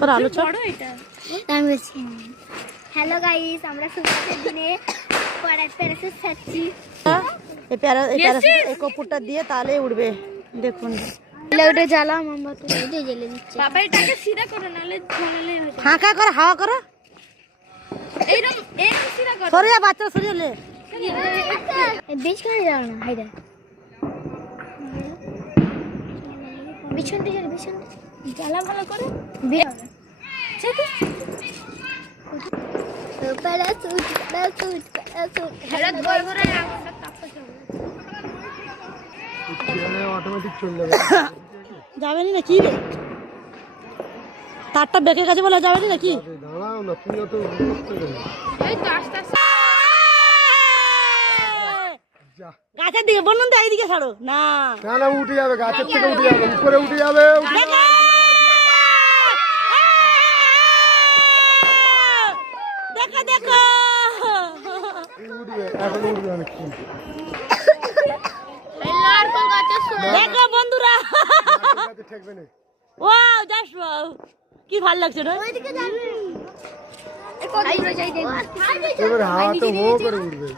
তোর আলো বড় এটা আমি বলছি হ্যালো গাইস, আমরা শুক্রবারের দিনে প্যারাসুট ছাড়ছি। এই কপুরটা দিয়ে তাহলে উঠবে। দেখুন ওটা জ্বালা মোমবাতি ওইটাই জ্বেলে দিচ্ছে। বাবা এটাকে সিধা করো, নাহলে ঝামেলা হয়ে যাবে। ফাঁকা করো, হাওয়া করো, এইরকম সিধা করো। সরে যা বাচ্চা, সরিয়ে লে। বেশ করে যাও না, হাইডা বিছন জ্বালা ভালো করে প্যারাসুট এটা ধরে ধরে আগুনটা তাপতে হবে। অটোমেটিক চলে যাবে। যাবে না কি রে? তারটা বেঁকে গেছে বলে যাবে না কি? দাঁড়াও না, তুমি অত এই তো আস্তে আস্তে গাছের দিকে বলুন তো, এইদিকে ছাড়ো না। না না, উঠে যাবে, গাছের থেকে উঠে যাবে, উপরে উঠে যাবে। দেখো দেখো উঠবে, এখন উঠবে অনেকক্ষণ। নারকেল গাছের দেখো বন্ধুরা, গাছে ঠেকবে না। ওয়াও জাস্ট ওয়াও, কি ভালো লাগছে না? এবার হাওয়াতে হো করে উঠবে।